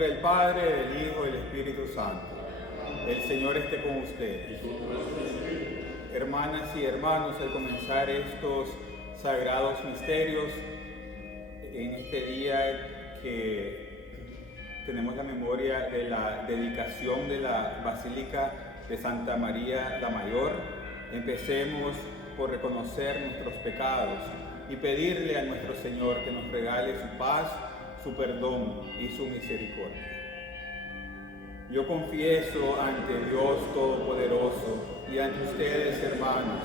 nombre del Padre, del Hijo y del Espíritu Santo. El Señor esté con ustedes. Hermanas y hermanos, al comenzar estos sagrados misterios, en este día que tenemos la memoria de la dedicación de la Basílica de Santa María la Mayor, empecemos por reconocer nuestros pecados y pedirle a nuestro Señor que nos regale su paz, su perdón y su misericordia. Yo confieso ante Dios Todopoderoso y ante ustedes, hermanos,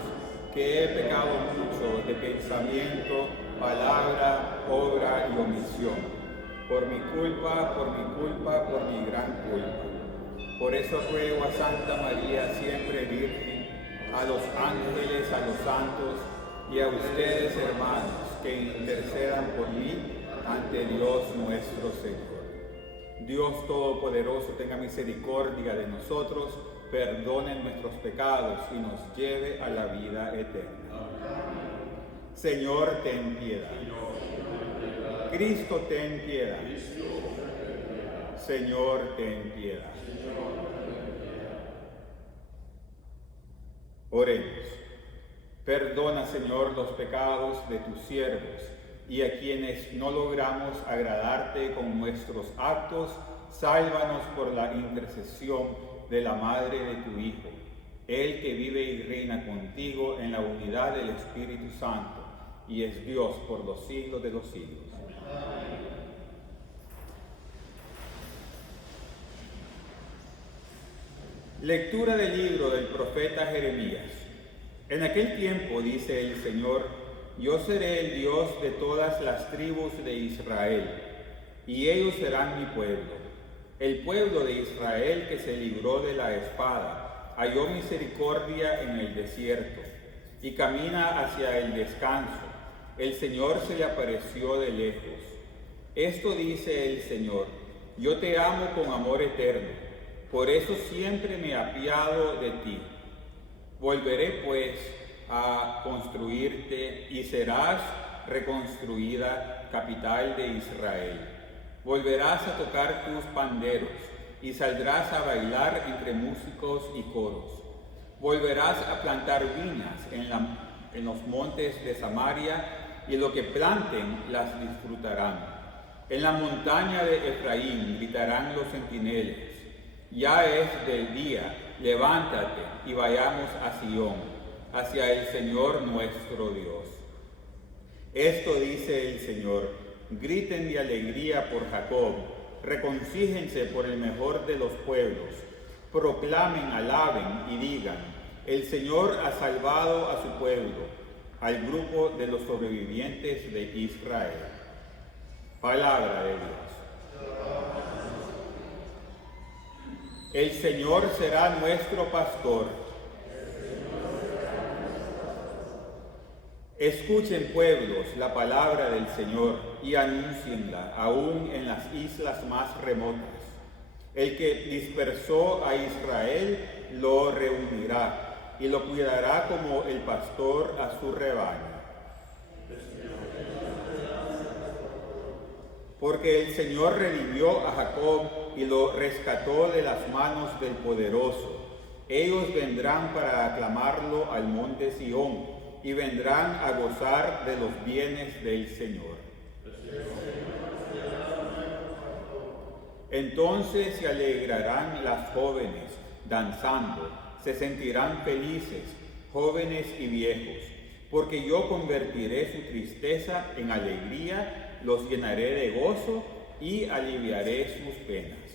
que he pecado mucho de pensamiento, palabra, obra y omisión, por mi culpa, por mi gran culpa. Por eso ruego a Santa María, siempre Virgen, a los ángeles, a los santos y a ustedes, hermanos, que intercedan por mí ante Dios nuestro Señor. Dios Todopoderoso tenga misericordia de nosotros, perdone nuestros pecados y nos lleve a la vida eterna. Señor, ten piedad. Cristo, ten piedad. Señor, ten piedad. Oremos. Perdona, Señor, los pecados de tus siervos y a quienes no logramos agradarte con nuestros actos, sálvanos por la intercesión de la Madre de tu Hijo, Él que vive y reina contigo en la unidad del Espíritu Santo y es Dios por los siglos de los siglos. Lectura del libro del profeta Jeremías. En aquel tiempo, dice el Señor, yo seré el Dios de todas las tribus de Israel, y ellos serán mi pueblo. El pueblo de Israel que se libró de la espada, halló misericordia en el desierto, y camina hacia el descanso. El Señor se le apareció de lejos. Esto dice el Señor, yo te amo con amor eterno, por eso siempre me apiado de ti. Volveré pues a construirte y serás reconstruida, capital de Israel. Volverás a tocar tus panderos y saldrás a bailar entre músicos y coros. Volverás a plantar viñas en los montes de Samaria y lo que planten las disfrutarán. En la montaña de Efraín gritarán los centinelas. Ya es del día, levántate y vayamos a Sión, hacia el Señor nuestro Dios. Esto dice el Señor, griten de alegría por Jacob, reconcíjense por el mejor de los pueblos, proclamen, alaben y digan, el Señor ha salvado a su pueblo, al grupo de los sobrevivientes de Israel. Palabra de Dios. El Señor será nuestro pastor. Escuchen, pueblos, la palabra del Señor y anúncienla aún en las islas más remotas. El que dispersó a Israel lo reunirá y lo cuidará como el pastor a su rebaño. Porque el Señor redimió a Jacob y lo rescató de las manos del poderoso. Ellos vendrán para aclamarlo al monte Sión y vendrán a gozar de los bienes del Señor. Entonces se alegrarán las jóvenes, danzando, se sentirán felices, jóvenes y viejos, porque yo convertiré su tristeza en alegría, los llenaré de gozo y aliviaré sus penas.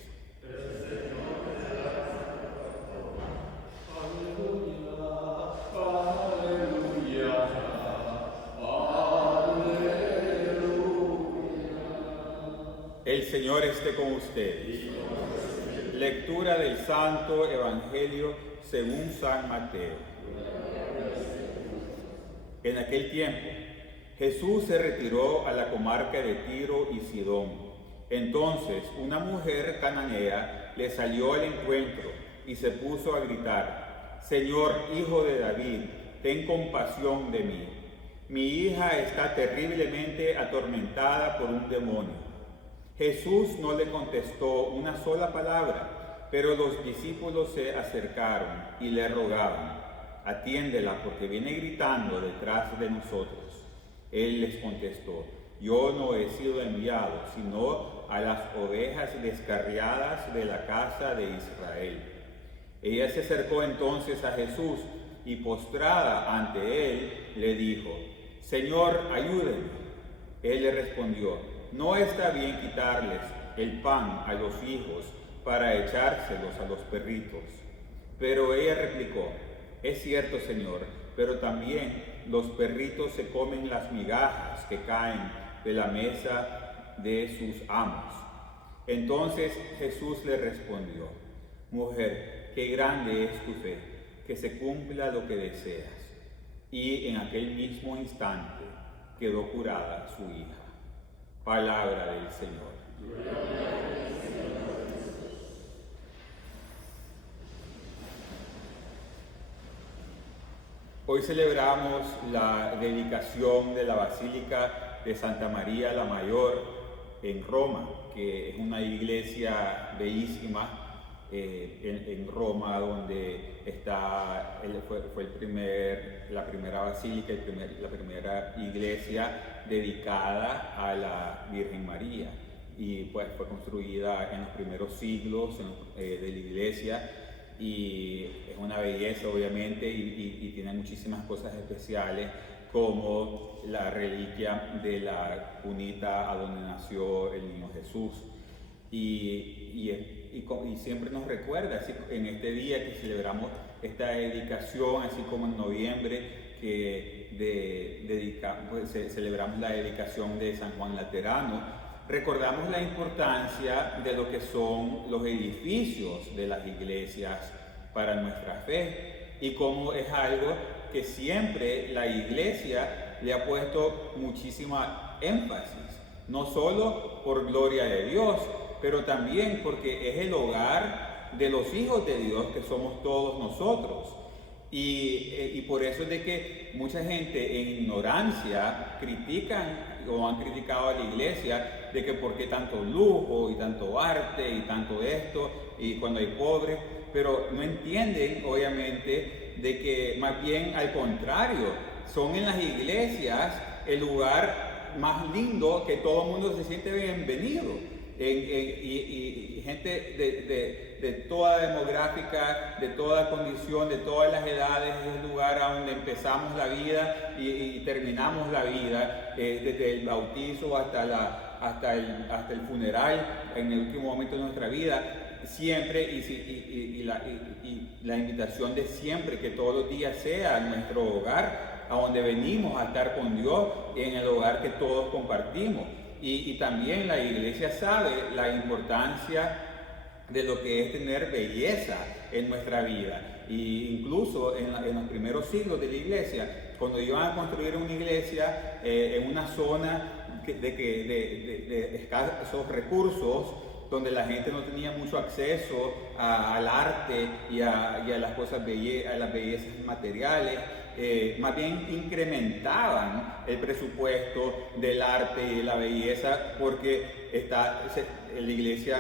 El Señor esté con ustedes. Lectura del Santo Evangelio según San Mateo. En aquel tiempo, Jesús se retiró a la comarca de Tiro y Sidón. Entonces una mujer cananea le salió al encuentro y se puso a gritar, Señor, Hijo de David, ten compasión de mí. Mi hija está terriblemente atormentada por un demonio. Jesús no le contestó una sola palabra, pero los discípulos se acercaron y le rogaban: atiéndela, porque viene gritando detrás de nosotros. Él les contestó: yo no he sido enviado, sino a las ovejas descarriadas de la casa de Israel. Ella se acercó entonces a Jesús y, postrada ante él, le dijo: Señor, ayúdenme. Él le respondió: no está bien quitarles el pan a los hijos para echárselos a los perritos. Pero ella replicó: es cierto, Señor, pero también los perritos se comen las migajas que caen de la mesa de sus amos. Entonces Jesús le respondió: mujer, qué grande es tu fe, que se cumpla lo que deseas. Y en aquel mismo instante quedó curada su hija. Palabra del Señor. Hoy celebramos la dedicación de la Basílica de Santa María la Mayor en Roma, que es una iglesia bellísima en Roma, donde fue la primera basílica, la primera iglesia dedicada a la Virgen María, y pues fue construida en los primeros siglos de la iglesia, y es una belleza obviamente, y tiene muchísimas cosas especiales, como la reliquia de la cunita a donde nació el niño Jesús. Y siempre nos recuerda, así en este día que celebramos esta dedicación, así como en noviembre que celebramos la dedicación de San Juan Laterano, recordamos la importancia de lo que son los edificios de las iglesias para nuestra fe, y cómo es algo que siempre la iglesia le ha puesto muchísima énfasis, no solo por gloria de Dios, pero también porque es el hogar de los hijos de Dios, que somos todos nosotros. Y por eso es de que mucha gente en ignorancia critican o han criticado a la iglesia de que por qué tanto lujo y tanto arte y tanto esto, y cuando hay pobres, pero no entienden obviamente de que más bien al contrario, son en las iglesias el lugar más lindo, que todo el mundo se siente bienvenido. Y gente de toda demográfica, de toda condición, de todas las edades, es el lugar a donde empezamos la vida y terminamos la vida, desde el bautizo hasta el funeral, en el último momento de nuestra vida, siempre, y la invitación de siempre, que todos los días sea nuestro hogar, a donde venimos a estar con Dios, en el hogar que todos compartimos. Y también la iglesia sabe la importancia de lo que es tener belleza en nuestra vida. Y incluso en los primeros siglos de la iglesia, cuando iban a construir una iglesia en una zona de escasos recursos, donde la gente no tenía mucho acceso al arte y a las cosas a las bellezas materiales, más bien incrementaban el presupuesto del arte y de la belleza, porque la iglesia,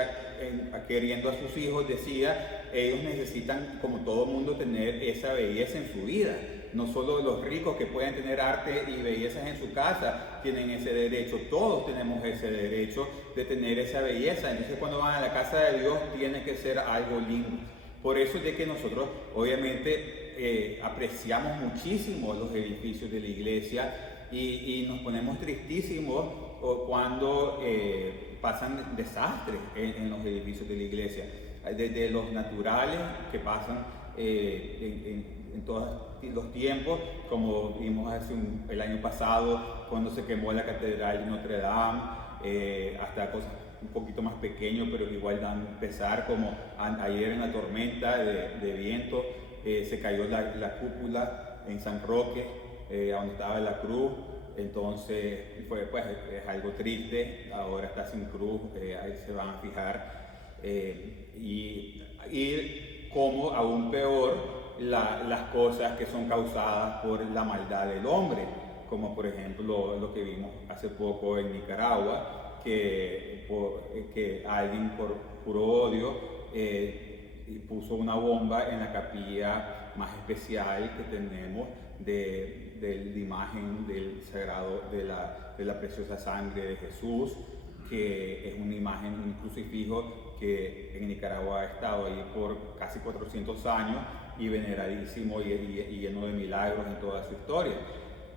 queriendo a sus hijos, decía: ellos necesitan, como todo mundo, tener esa belleza en su vida. No solo los ricos, que pueden tener arte y bellezas en su casa, tienen ese derecho. Todos tenemos ese derecho de tener esa belleza. Entonces, cuando van a la casa de Dios, tiene que ser algo lindo. Por eso es de que nosotros obviamente apreciamos muchísimo los edificios de la iglesia, y nos ponemos tristísimos cuando pasan desastres en los edificios de la iglesia, desde los naturales que pasan en todos los tiempos, como vimos el año pasado cuando se quemó la catedral de Notre Dame, hasta cosas un poquito más pequeños, pero que igual dan pesar, como ayer en la tormenta de viento se cayó la cúpula en San Roque, donde estaba la cruz. Entonces es algo triste. Ahora está sin cruz, ahí se van a fijar, y como aún peor las cosas que son causadas por la maldad del hombre, como por ejemplo lo que vimos hace poco en Nicaragua, que alguien por puro odio puso una bomba en la capilla más especial que tenemos de la imagen del sagrado, de la preciosa sangre de Jesús, que es una imagen, un crucifijo que en Nicaragua ha estado ahí por casi 400 años y veneradísimo y lleno de milagros en toda su historia.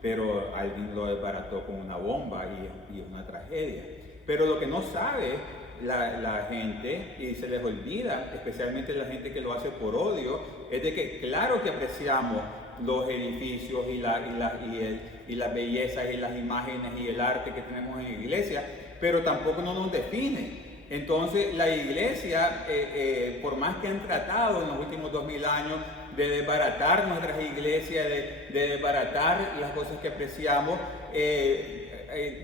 Pero alguien lo desbarató con una bomba y es una tragedia. Pero lo que no sabe la gente, y se les olvida, especialmente la gente que lo hace por odio, es de que claro que apreciamos los edificios y las bellezas y las imágenes y el arte que tenemos en la iglesia, pero tampoco no nos define. Entonces la iglesia, por más que han tratado en los últimos 2000 años de desbaratar nuestras iglesias, de desbaratar las cosas que apreciamos,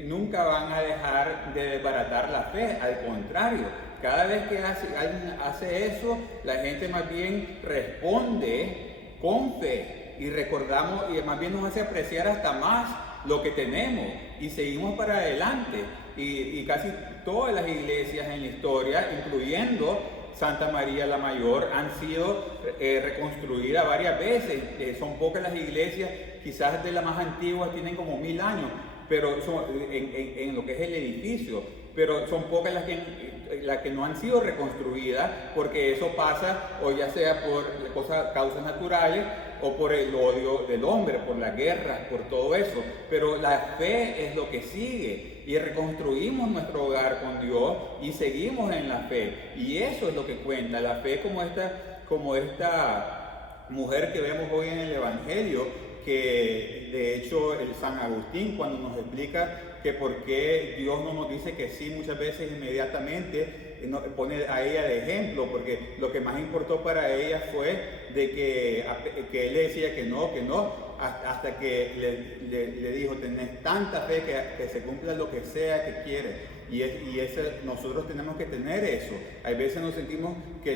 nunca van a dejar de desbaratar la fe. Al contrario, cada vez que alguien hace eso, la gente más bien responde con fe y recordamos, y más bien nos hace apreciar hasta más lo que tenemos y seguimos para adelante. Y casi todas las iglesias en la historia, incluyendo Santa María la Mayor, han sido reconstruidas varias veces. Son pocas las iglesias, quizás de las más antiguas tienen como 1000 años, pero son, en lo que es el edificio, pero son pocas las que no han sido reconstruidas, porque eso pasa o ya sea por causas naturales o por el odio del hombre, por la guerra, por todo eso. Pero la fe es lo que sigue y reconstruimos nuestro hogar con Dios y seguimos en la fe, y eso es lo que cuenta. La fe como esta mujer que vemos hoy en el Evangelio, que de hecho el San Agustín, cuando nos explica que por qué Dios no nos dice que sí muchas veces inmediatamente, pone a ella de ejemplo, porque lo que más importó para ella fue de que él le decía que no, hasta que le dijo: tenés tanta fe que se cumpla lo que sea que quieres. Nosotros tenemos que tener eso. Hay veces nos sentimos que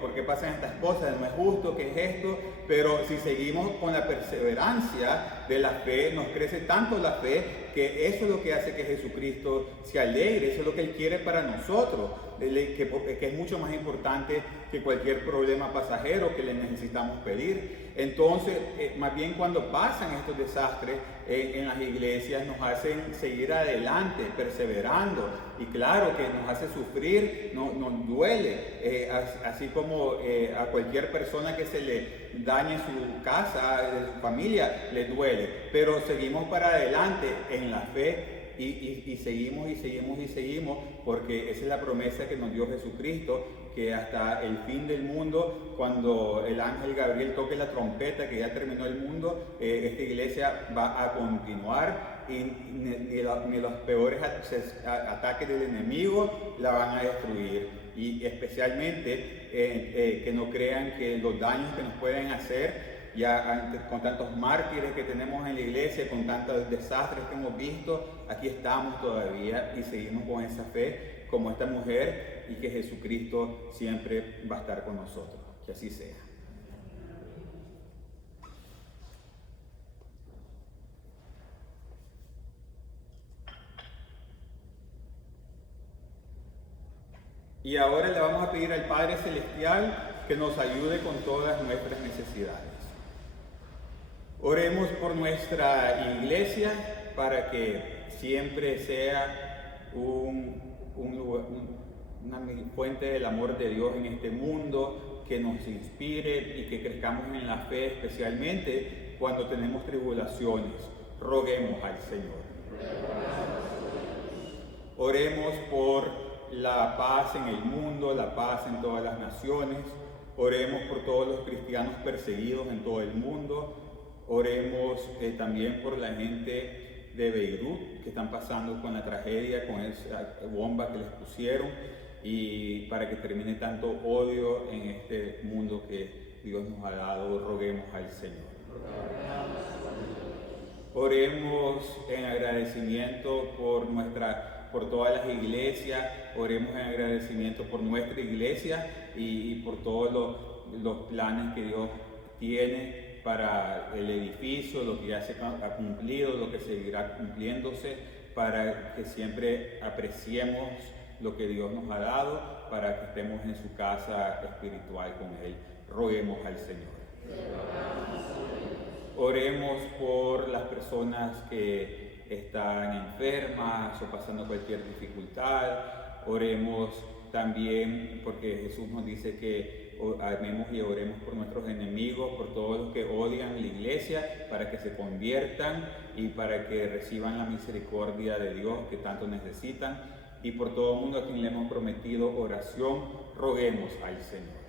por qué pasan estas cosas, no es justo, que es esto, pero si seguimos con la perseverancia de la fe, nos crece tanto la fe, que eso es lo que hace que Jesucristo se alegre, eso es lo que Él quiere para nosotros, que es mucho más importante que cualquier problema pasajero que le necesitamos pedir. Entonces, más bien cuando pasan estos desastres en las iglesias, nos hacen seguir adelante, perseverando, y claro que nos hace sufrir, nos duele, así como a cualquier persona que se le dañe su casa, su familia, le duele, pero seguimos para adelante en la fe. Y seguimos, porque esa es la promesa que nos dio Jesucristo, que hasta el fin del mundo, cuando el ángel Gabriel toque la trompeta, que ya terminó el mundo, esta iglesia va a continuar, y ni los peores ataques del enemigo la van a destruir. Y especialmente que no crean que los daños que nos pueden hacer, ya con tantos mártires que tenemos en la iglesia, con tantos desastres que hemos visto, aquí estamos todavía y seguimos con esa fe como esta mujer, y que Jesucristo siempre va a estar con nosotros. Que así sea. Y ahora le vamos a pedir al Padre Celestial que nos ayude con todas nuestras necesidades. Oremos por nuestra iglesia para que siempre sea una fuente del amor de Dios en este mundo, que nos inspire y que crezcamos en la fe, especialmente cuando tenemos tribulaciones. Roguemos al Señor. Oremos por la paz en el mundo, la paz en todas las naciones. Oremos por todos los cristianos perseguidos en todo el mundo. Oremos también por la gente de Beirut que están pasando con la tragedia, con esa bomba que les pusieron, y para que termine tanto odio en este mundo que Dios nos ha dado. Roguemos al Señor. Oremos en agradecimiento por todas las iglesias. Oremos en agradecimiento por nuestra iglesia y por todos los planes que Dios tiene para el edificio, lo que ya se ha cumplido, lo que seguirá cumpliéndose. para que siempre apreciemos lo que Dios nos ha dado, para que estemos en su casa espiritual con Él. Roguemos al Señor. Oremos por las personas que están enfermas o pasando cualquier dificultad. Oremos también porque Jesús nos dice que amemos y oremos por nuestros enemigos, por todos los que odian la iglesia, para que se conviertan y para que reciban la misericordia de Dios que tanto necesitan. Y por todo el mundo a quien le hemos prometido oración, roguemos al Señor.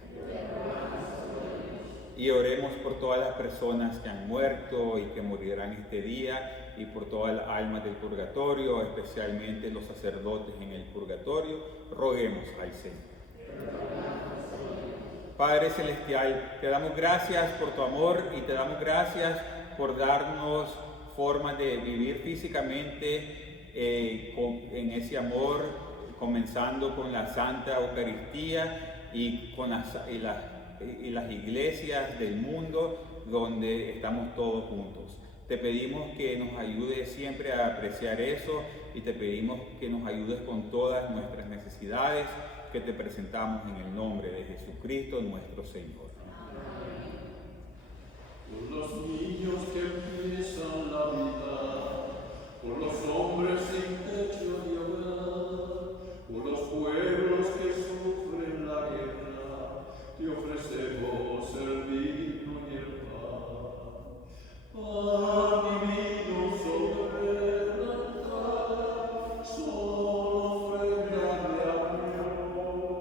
Y oremos por todas las personas que han muerto y que morirán este día, y por todas las almas del purgatorio, especialmente los sacerdotes en el purgatorio, roguemos al Señor. Padre Celestial, te damos gracias por tu amor y te damos gracias por darnos formas de vivir físicamente en ese amor, comenzando con la Santa Eucaristía y con las iglesias del mundo donde estamos todos juntos. Te pedimos que nos ayudes siempre a apreciar eso y te pedimos que nos ayudes con todas nuestras necesidades que te presentamos en el nombre de Jesucristo nuestro Señor. Por los niños que empiezan la vida, por los hombres sin techo de hogar, por los pueblos que sufren la guerra, te ofrecemos el vino y el pan. Pan divino sobre el altar, solo ofrenda de amor.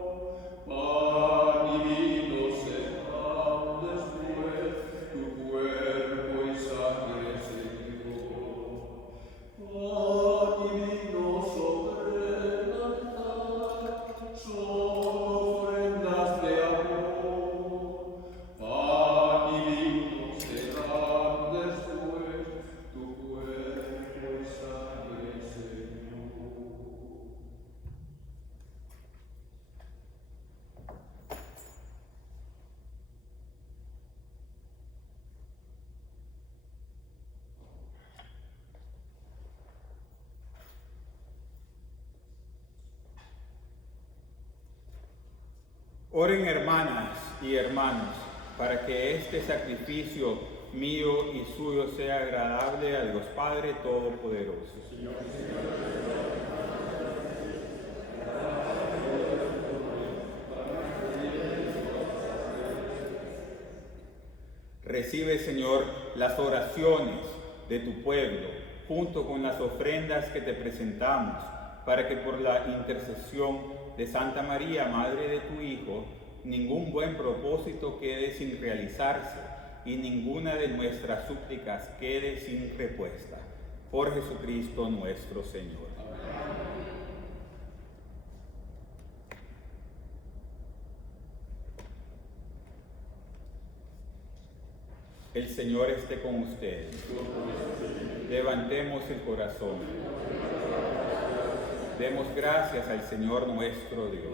Pan divino será después tu cuerpo y sangre, Señor. Pan divino sobre el altar, solo ofrendas de amor. Pan divino será después tu cuerpo y sangre, Señor. Oren, hermanas y hermanos, para que este sacrificio mío y suyo sea agradable a Dios Padre Todopoderoso. Recibe, Señor, las oraciones de tu pueblo, junto con las ofrendas que te presentamos, para que por la intercesión de Santa María, Madre de tu Hijo, ningún buen propósito quede sin realizarse y ninguna de nuestras súplicas quede sin respuesta. Por Jesucristo nuestro Señor. El Señor esté con ustedes. Levantemos el corazón. Demos gracias al Señor nuestro Dios.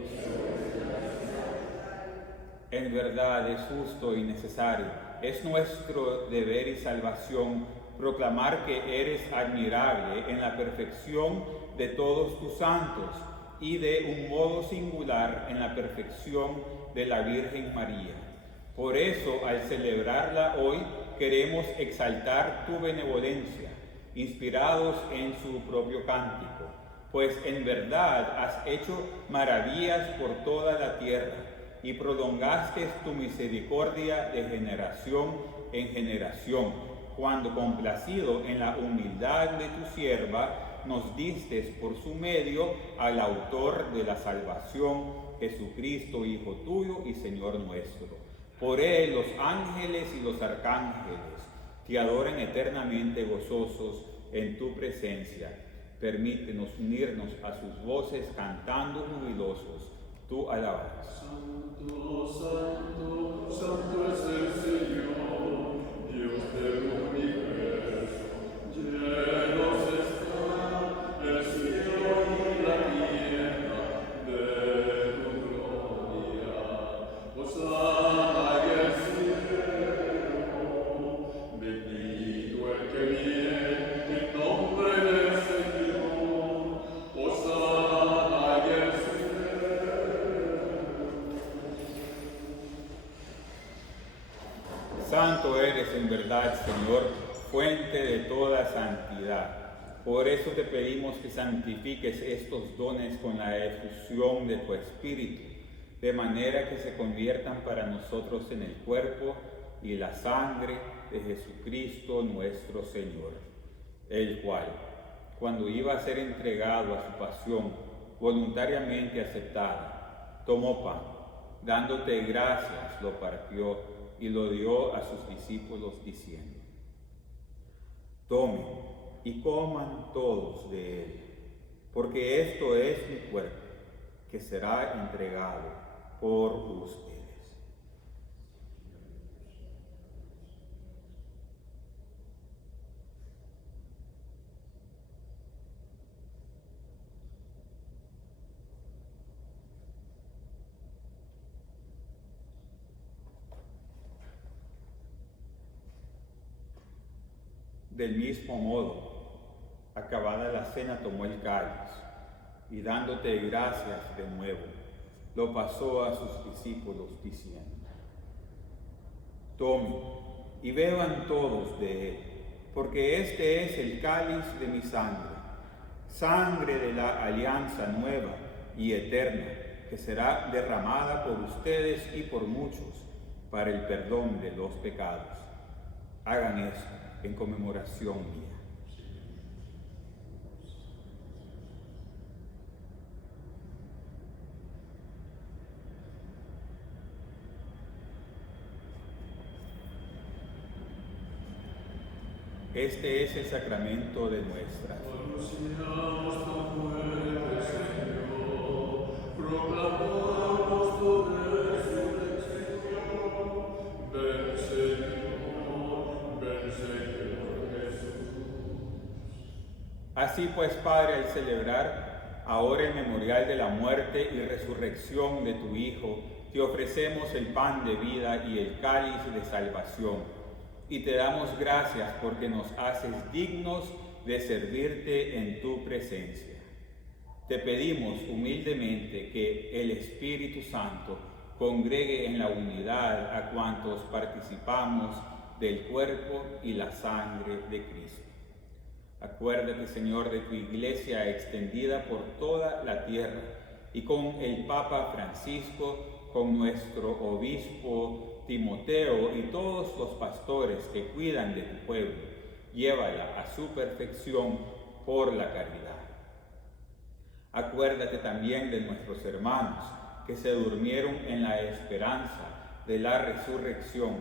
En verdad es justo y necesario, es nuestro deber y salvación proclamar que eres admirable en la perfección de todos tus santos y de un modo singular en la perfección de la Virgen María. Por eso, al celebrarla hoy, queremos exaltar tu benevolencia, inspirados en su propio cántico, pues en verdad has hecho maravillas por toda la tierra y prolongaste tu misericordia de generación en generación, cuando complacido en la humildad de tu sierva, nos diste por su medio al autor de la salvación, Jesucristo, Hijo tuyo y Señor nuestro. Por él los ángeles y los arcángeles te adoran eternamente gozosos en tu presencia. Permítenos unirnos a sus voces cantando jubilosos tu alabanza. Santo, santo, santo es el Señor, Dios del universo. Llenos está el cielo y la tierra de tu gloria. Hosana en el cielo, bendito el que viene en nombre del Señor. en verdad, Señor, fuente de toda santidad. Por eso te pedimos que santifiques estos dones con la efusión de tu Espíritu, de manera que se conviertan para nosotros en el cuerpo y la sangre de Jesucristo nuestro Señor, el cual, cuando iba a ser entregado a su pasión voluntariamente aceptada, tomó pan, dándote gracias, lo partió y lo dio a sus discípulos diciendo: tomen y coman todos de él, porque esto es mi cuerpo, que será entregado por ustedes. Del mismo modo, acabada la cena, tomó el cáliz y dándote gracias de nuevo, lo pasó a sus discípulos diciendo: tomen y beban todos de él, porque este es el cáliz de mi sangre, sangre de la alianza nueva y eterna, que será derramada por ustedes y por muchos para el perdón de los pecados. Hagan esto en conmemoración mía. Este es el sacramento de nuestra fe. Anunciamos tu muerte, Señor, proclamamos tu resurrección. Ven Señor Jesús. Así pues, Padre, al celebrar ahora el memorial de la muerte y resurrección de tu Hijo, te ofrecemos el pan de vida y el cáliz de salvación. Y te damos gracias porque nos haces dignos de servirte en tu presencia. Te pedimos humildemente que el Espíritu Santo congregue en la unidad a cuantos participamos del cuerpo y la sangre de Cristo. Acuérdate, Señor, de tu Iglesia extendida por toda la tierra y con el Papa Francisco, con nuestro Obispo Timoteo y todos los pastores que cuidan de tu pueblo. Llévala a su perfección por la caridad. Acuérdate también de nuestros hermanos que se durmieron en la esperanza de la resurrección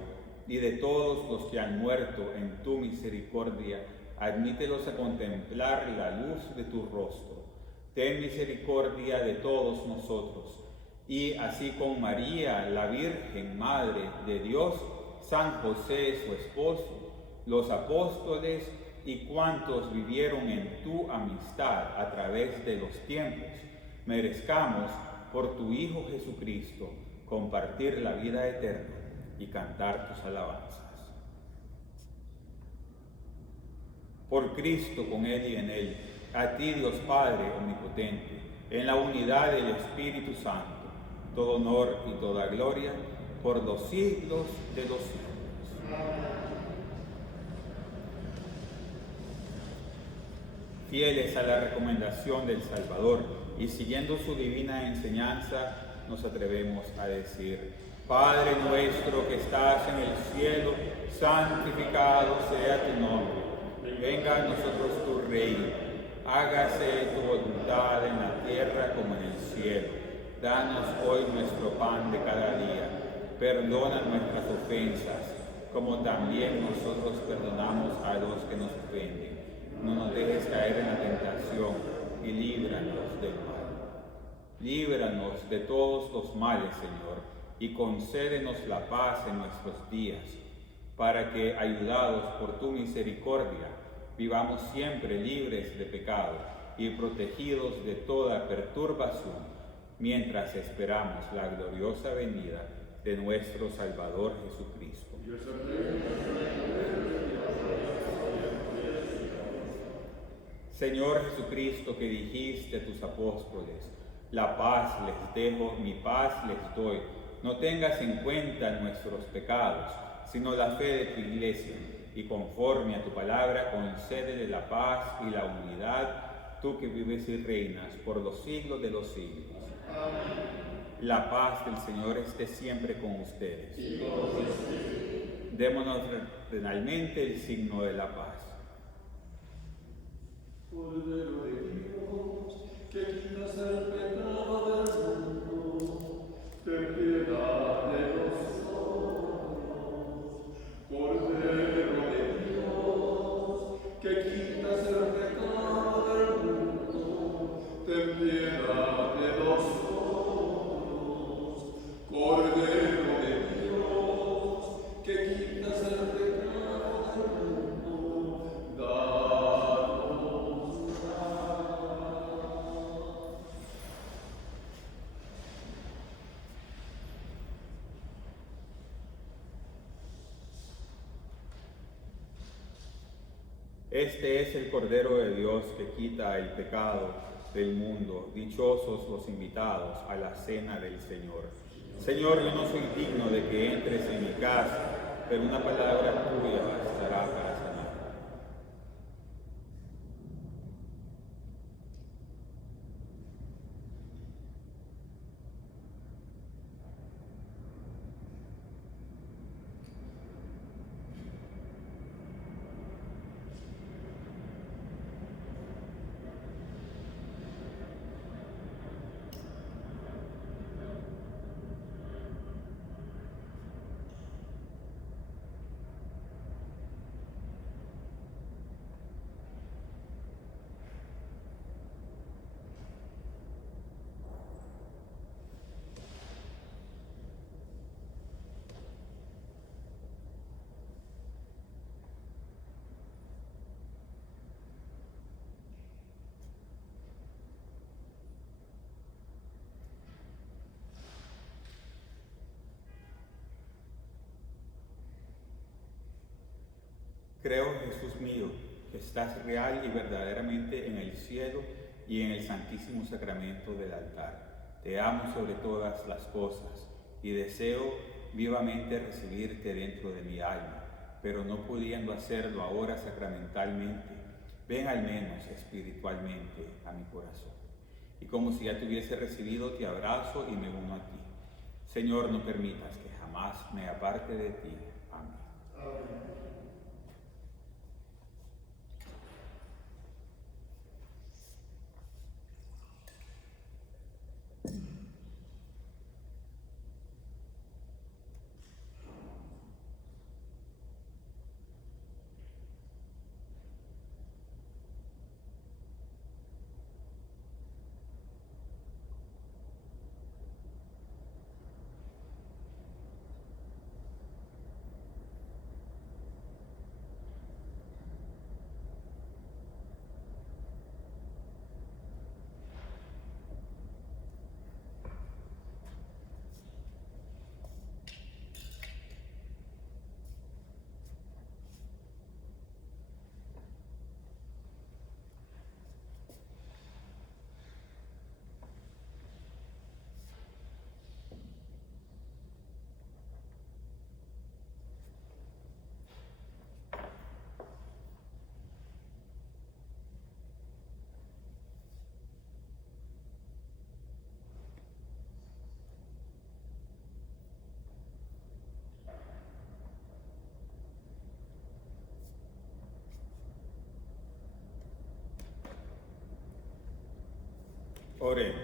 y de todos los que han muerto en tu misericordia. Admítelos a contemplar la luz de tu rostro. Ten misericordia de todos nosotros. Y así con María, la Virgen Madre de Dios, San José, su esposo, los apóstoles y cuantos vivieron en tu amistad a través de los tiempos, merezcamos por tu Hijo Jesucristo compartir la vida eterna y cantar tus alabanzas. Por Cristo, con Él y en Él, a ti Dios Padre omnipotente, en la unidad del Espíritu Santo, todo honor y toda gloria por los siglos de los siglos. Fieles a la recomendación del Salvador y siguiendo su divina enseñanza, nos atrevemos a decir: Padre nuestro que estás en el cielo, santificado sea tu nombre. Venga a nosotros tu reino. Hágase tu voluntad en la tierra como en el cielo. Danos hoy nuestro pan de cada día. Perdona nuestras ofensas, como también nosotros perdonamos a los que nos ofenden. No nos dejes caer en la tentación y líbranos del mal. Líbranos de todos los males, Señor, y concédenos la paz en nuestros días, para que, ayudados por tu misericordia, vivamos siempre libres de pecado y protegidos de toda perturbación, mientras esperamos la gloriosa venida de nuestro Salvador Jesucristo. Señor Jesucristo, que dijiste a tus apóstoles: la paz les dejo, mi paz les doy. No tengas en cuenta nuestros pecados, sino la fe de tu iglesia, y conforme a tu palabra concédele la paz y la unidad, tú que vives y reinas por los siglos de los siglos. Amén. La paz del Señor esté siempre con ustedes. Y con tu espíritu. Démonos fraternalmente el signo de la paz. Cordero de Dios, que quitas el pecado del mundo, ten piedad de nosotros. Cordero de Dios, que quitas el pecado del mundo, ten piedad de nosotros. Cordero de Dios, que quitas el pecado del mundo, danos paz. Este es el Cordero de Dios que quita el pecado del mundo. Dichosos los invitados a la cena del Señor. Señor, yo no soy digno de que entres en mi casa, pero una palabra tuya bastará para sanar. Creo, Jesús mío, que estás real y verdaderamente en el cielo y en el santísimo sacramento del altar. Te amo sobre todas las cosas y deseo vivamente recibirte dentro de mi alma, pero no pudiendo hacerlo ahora sacramentalmente, ven al menos espiritualmente a mi corazón. Y como si ya te hubiese recibido, te abrazo y me uno a ti. Señor, no permitas que jamás me aparte de ti. Amén. Amén. Oremos.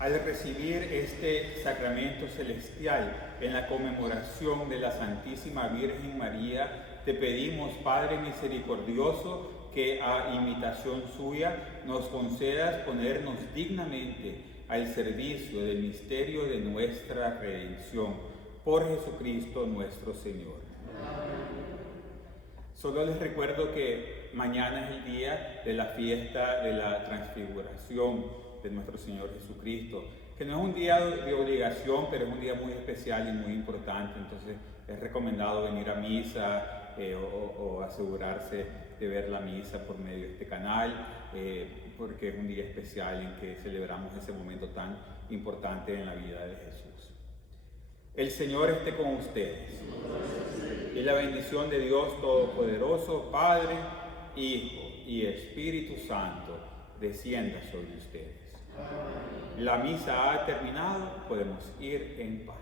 Al recibir este sacramento celestial en la conmemoración de la Santísima Virgen María, te pedimos, Padre misericordioso, que a imitación suya nos concedas ponernos dignamente al servicio del misterio de nuestra redención. Por Jesucristo nuestro Señor. Amén. Solo les recuerdo que mañana es el día de la fiesta de la transfiguración de nuestro Señor Jesucristo, que no es un día de obligación, pero es un día muy especial y muy importante. Entonces es recomendado venir a misa o asegurarse de ver la misa por medio de este canal, porque es un día especial en que celebramos ese momento tan importante en la vida de Jesús. El Señor esté con ustedes. Y la bendición de Dios Todopoderoso, Padre, Hijo y Espíritu Santo, descienda sobre ustedes. La misa ha terminado, podemos ir en paz.